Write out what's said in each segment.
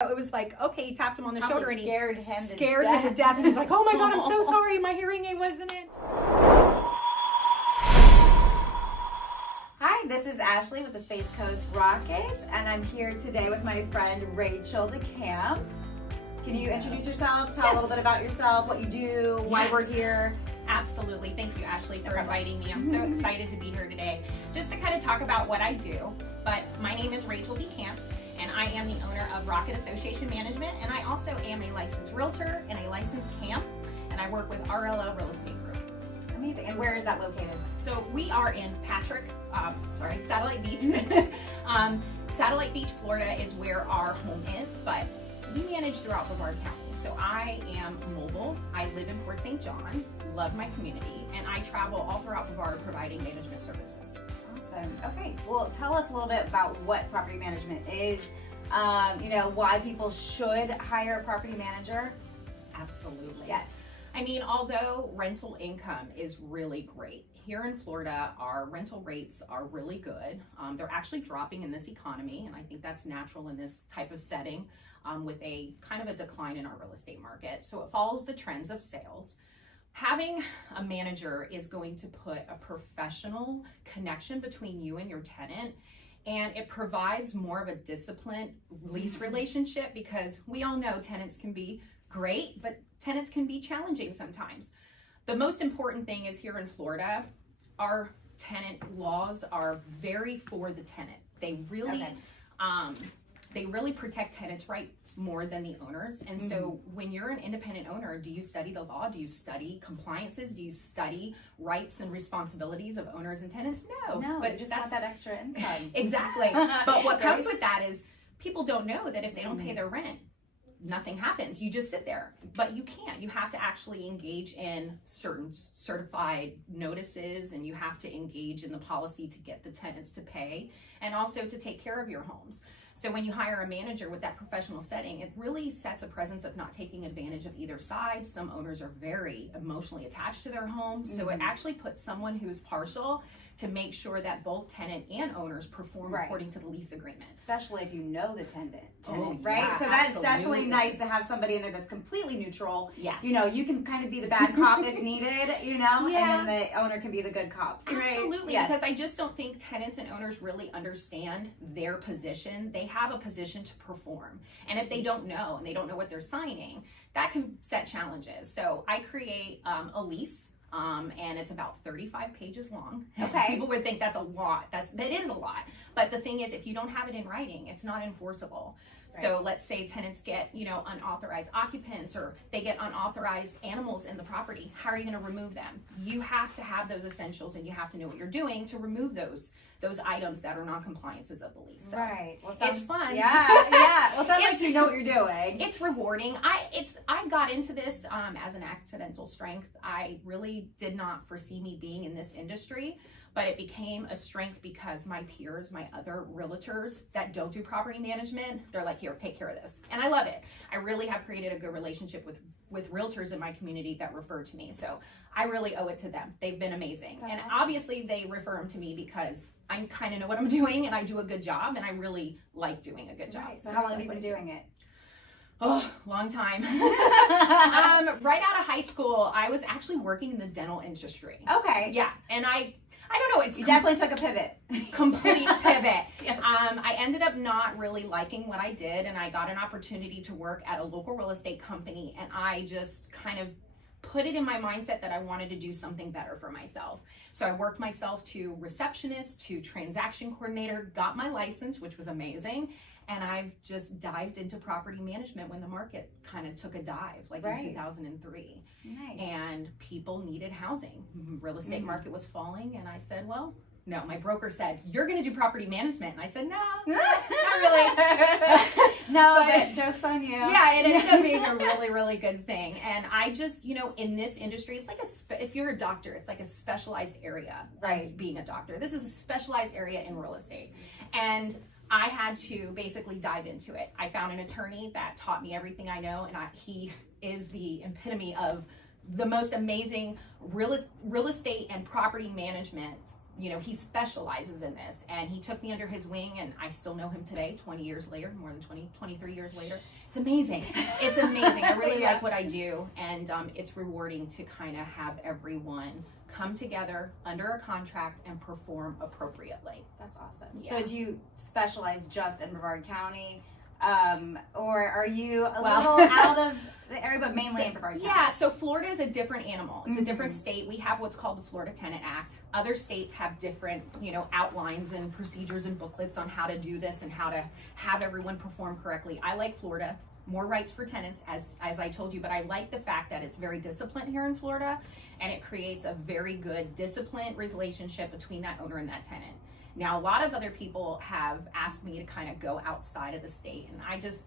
It was like, okay, he tapped him on the shoulder and he scared him to death. And he's like, oh my God, I'm so sorry. My hearing aid wasn't in. Hi, this is Ashley with the Space Coast Rockets, and I'm here today with my friend Rachael Decamp. Can you introduce yourself? Tell a little bit about yourself, what you do, why we're here. Absolutely. Thank you, Ashley, for inviting me. I'm so excited to be here today just to kind of talk about what I do. But my name is Rachael Decamp, and I am the owner of Rocket Association Management, and I also am a licensed realtor and a licensed camp, and I work with RLO Real Estate Group. Amazing. And where is that located? So we are in Satellite Beach. Satellite Beach, Florida is where our home is, but we manage throughout Brevard County. So I am mobile. I live in Port St. John, love my community, and I travel all throughout Brevard providing management services. Awesome. Okay, well, tell us a little bit about what property management is, why people should hire a property manager. Absolutely. Yes. I mean, although rental income is really great, here in Florida, our rental rates are really good. They're actually dropping in this economy, and I think that's natural in this type of setting with a kind of a decline in our real estate market. So it follows the trends of sales. Having a manager is going to put a professional connection between you and your tenant, and it provides more of a disciplined lease relationship, because we all know tenants can be great, but tenants can be challenging sometimes. The most important thing is here in Florida, our tenant laws are very for the tenant. They really, they really protect tenants' rights more than the owners. And so when you're an independent owner, do you study the law? Do you study compliances? Do you study rights and responsibilities of owners and tenants? No, but you just want that extra income. Exactly. But what comes with that is people don't know that if they don't pay their rent, nothing happens. You just sit there, but you can't. You have to actually engage in certain certified notices, and you have to engage in the policy to get the tenants to pay, and also to take care of your homes. So when you hire a manager with that professional setting, it really sets a presence of not taking advantage of either side. Some owners are very emotionally attached to their home, so it actually puts someone who's partial to make sure that both tenant and owners perform according to the lease agreement. Especially if you know the tenant, right? Yeah, so that's definitely nice to have somebody in there that's completely neutral. Yes. You know, you can kind of be the bad cop if needed, and then the owner can be the good cop. Absolutely, right? Because I just don't think tenants and owners really understand their position. They have a position to perform. And if they don't know, and they don't know what they're signing, that can set challenges. So I create a lease. And it's about 35 pages long. Okay. People would think that's a lot. That is a lot. But the thing is, if you don't have it in writing, it's not enforceable. Right. So let's say tenants get, unauthorized occupants, or they get unauthorized animals in the property. How are you going to remove them? You have to have those essentials, and you have to know what you're doing to remove those items that are non-compliances of the lease. So right. Well, it's fun. Yeah. Well, it sounds like you know what you're doing. It's rewarding. I got into this as an accidental strength. I really did not foresee me being in this industry, but it became a strength because my peers, my other realtors that don't do property management, they're like, here, take care of this. And I love it. I really have created a good relationship with realtors in my community that refer to me. So I really owe it to them. They've been amazing. That's awesome. Obviously they refer them to me because I kind of know what I'm doing, and I do a good job, and I really like doing a good job. Right. So how long have you been doing it? Oh, long time. Right out of high school, I was actually working in the dental industry. Okay. Yeah. And I don't know. You definitely took a pivot. Complete pivot. Yes. I ended up not really liking what I did, and I got an opportunity to work at a local real estate company, and I just kind of put it in my mindset that I wanted to do something better for myself. So I worked myself to receptionist, to transaction coordinator, got my license, which was amazing. And I've just dived into property management when the market kind of took a dive, like in 2003. Nice. And people needed housing. Real estate market was falling, and I said, well, no. My broker said, you're going to do property management. And I said, no, not really. No, but joke's on you. Yeah, it ended up being a really, really good thing. And I just, in this industry, it's like if you're a doctor, it's like a specialized area of being a doctor. This is a specialized area in real estate. And I had to basically dive into it. I found an attorney that taught me everything I know, and he is the epitome of the most amazing real estate and property management. You know, he specializes in this, and he took me under his wing, and I still know him today, 20 years later, more than 23 years later. It's amazing. It's amazing. I really like what I do, and it's rewarding to kind of have everyone come together under a contract and perform appropriately. That's awesome. Yeah. So do you specialize just in Brevard County? Or are you a little out of the area, but mainly in Brevard County? Yeah, so Florida is a different animal. It's a different state. We have what's called the Florida Tenant Act. Other states have different, you know, outlines and procedures and booklets on how to do this and how to have everyone perform correctly. I like Florida. More rights for tenants, as I told you, but I like the fact that it's very disciplined here in Florida, and it creates a very good disciplined relationship between that owner and that tenant. Now, a lot of other people have asked me to kind of go outside of the state, and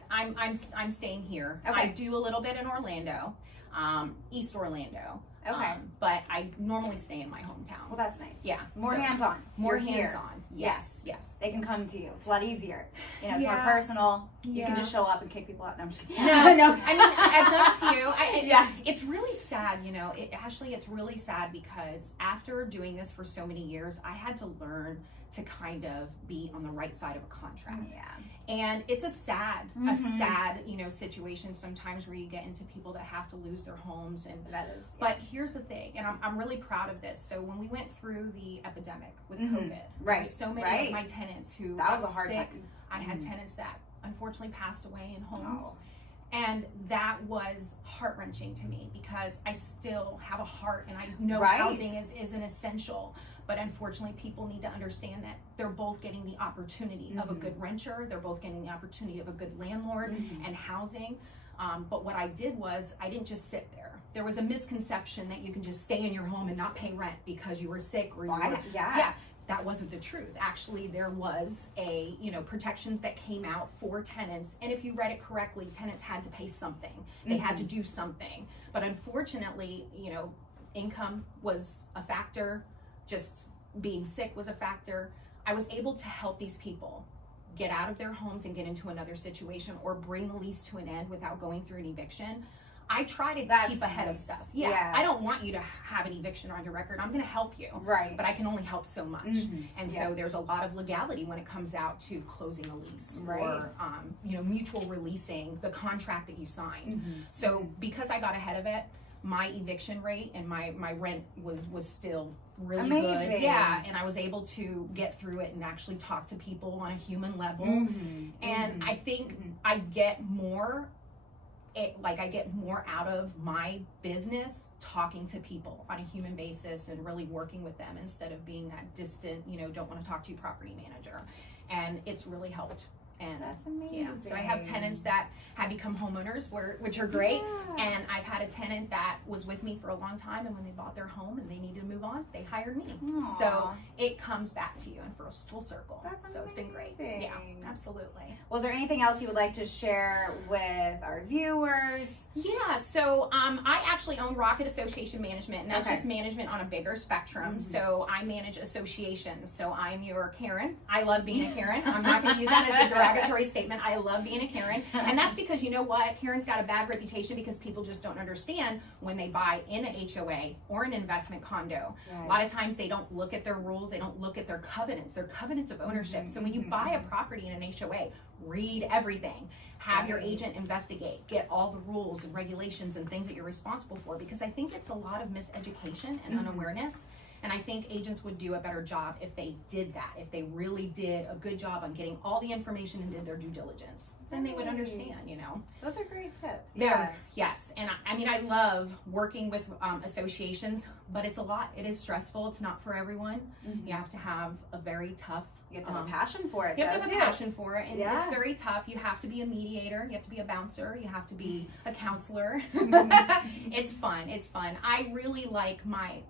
I'm staying here. Okay. I do a little bit in Orlando, East Orlando. Okay. But I normally stay in my hometown. Well, that's nice. Yeah. More so, hands-on. More You're here. hands-on. Yes. Yes. They can come to you. It's a lot easier. You know, it's Yeah. more personal. You Yeah. can just show up and kick people out. No, I'm just kidding. No. I mean, I've done a few. It's really sad, you know. It's really sad because after doing this for so many years, I had to learn to kind of be on the right side of a contract. Yeah. And it's a sad, you know, situation sometimes where you get into people that have to lose their homes. And That is. but here's the thing, and I'm really proud of this. So when we went through the epidemic with COVID, there Right. were so many of my tenants who That got was a hard sick. time. I had tenants that unfortunately passed away in homes. Oh. And that was heart-wrenching to me because I still have a heart and I know Right. housing is an essential. But unfortunately, people need to understand that they're both getting the opportunity of a good renter. They're both getting the opportunity of a good landlord and housing. But what I did was I didn't just sit there. There was a misconception that you can just stay in your home and not pay rent because you were sick or you were, Yeah. That wasn't the truth. Actually, there was protections that came out for tenants. And if you read it correctly, tenants had to pay something. They had to do something. But unfortunately, you know, income was a factor. Just being sick was a factor. I was able to help these people get out of their homes and get into another situation or bring the lease to an end without going through an eviction. I try to keep ahead of stuff. Yeah. I don't want you to have an eviction on your record. I'm going to help you. Right. But I can only help so much. And so there's a lot of legality when it comes out to closing a lease or, mutual releasing the contract that you signed. So because I got ahead of it, my eviction rate and my rent was still really Amazing. good. Yeah, and I was able to get through it and actually talk to people on a human level. And I think I get more out of my business talking to people on a human basis and really working with them instead of being that distant, don't want to talk to you property manager. And it's really helped. And that's amazing. Yeah, so I have tenants that have become homeowners, which are great. Yeah. And I've had a tenant that was with me for a long time, and when they bought their home and they needed to move on, they hired me. Aww. So it comes back to you in full circle. That's amazing. So it's been great. Yeah, absolutely. Was there anything else you would like to share with our viewers? Yeah, so I actually own Rocket Association Management, and that's just management on a bigger spectrum. So I manage associations. So I'm your Karen. I love being a Karen. I'm not going to use that as a derogatory statement. I love being a Karen. And that's because, you know what? Karen's got a bad reputation because people just don't understand when they buy in an HOA or an investment condo. Right. A lot of times they don't look at their rules. They don't look at their covenants of ownership. So when you buy a property in an HOA, read everything. Have your agent investigate, get all the rules and regulations and things that you're responsible for, because I think it's a lot of miseducation and unawareness. And I think agents would do a better job if they did that, if they really did a good job on getting all the information and did their due diligence. Then they would understand, Those are great tips. Yes. And I love working with associations, but it's a lot. It is stressful. It's not for everyone. You have to have a very tough. You have to have a passion for it. You have to have a passion for it, and it's very tough. You have to be a mediator. You have to be a bouncer. You have to be a counselor. It's fun. It's fun. I really like my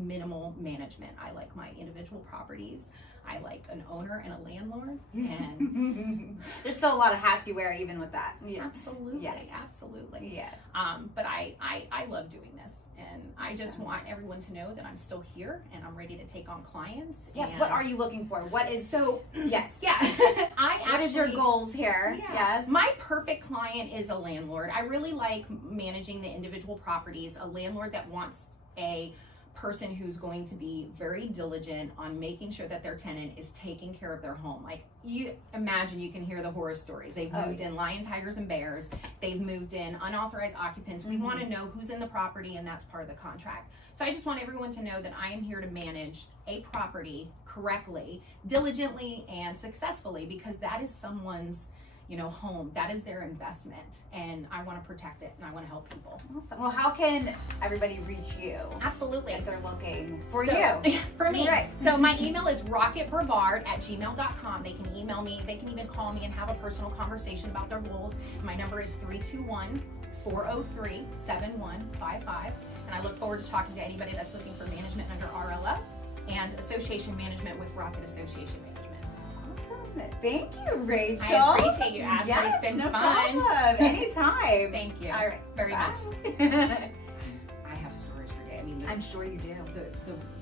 minimal management. I like my individual properties. I like an owner and a landlord, and there's still a lot of hats you wear even with that. Yeah. absolutely, Yes. absolutely. Yes. But I love doing this, and I just want everyone to know that I'm still here and I'm ready to take on clients. Yes. And What are you looking for? What is so? Yes. Yeah. What is your goals here? Yeah. Yes. My perfect client is a landlord. I really like managing the individual properties. A landlord that wants a person who's going to be very diligent on making sure that their tenant is taking care of their home. Like, you imagine, you can hear the horror stories. They've moved in lion, tigers, and bears. They've moved in unauthorized occupants. We want to know who's in the property, and that's part of the contract. So I just want everyone to know that I am here to manage a property correctly, diligently, and successfully, because that is someone's, you know, home. That is their investment, and I want to protect it, and I want to help people. Awesome. Well, how can everybody reach you? Absolutely. If they're looking for So, you. For me. Right. So my email is rocketbrevard@gmail.com. They can email me. They can even call me and have a personal conversation about their goals. My number is 321-403-7155. And I look forward to talking to anybody that's looking for management under RLO and association management with Rocket Association Management. Thank you, Rachel. I appreciate you, Ashley. Yes, it's been no fun. problem. Anytime. Thank you. All right. Very Bye. much. I have stories for days. I mean, I'm sure you do.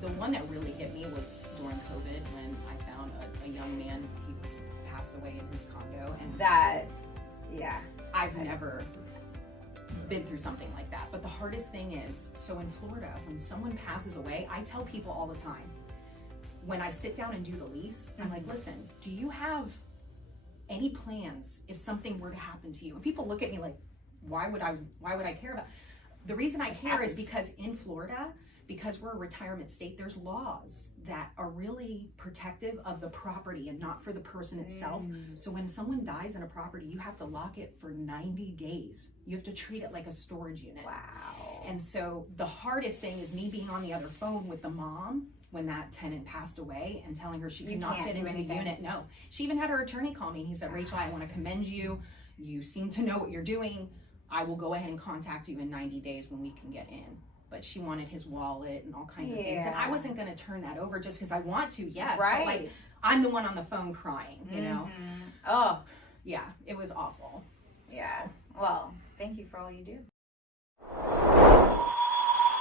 the one that really hit me was during COVID, when I found a young man. He was passed away in his condo, and That, yeah. I've never been through something like that. But the hardest thing is, so in Florida, when someone passes away, I tell people all the time, when I sit down and do the lease, I'm like, listen, do you have any plans if something were to happen to you? And people look at me like, why would I care about? The reason I care is because in Florida, because we're a retirement state, there's laws that are really protective of the property and not for the person itself. So when someone dies in a property, you have to lock it for 90 days. You have to treat it like a storage unit. Wow. And so the hardest thing is me being on the other phone with the mom when that tenant passed away and telling her she could not fit into the unit. No. She even had her attorney call me, and he said, Rachel, I want to commend you. You seem to know what you're doing. I will go ahead and contact you in 90 days when we can get in. But she wanted his wallet and all kinds of things. And I wasn't going to turn that over just because I want to, yes. Right. But like, I'm the one on the phone crying, you know? Oh. Yeah, it was awful. Yeah. Well, thank you for all you do.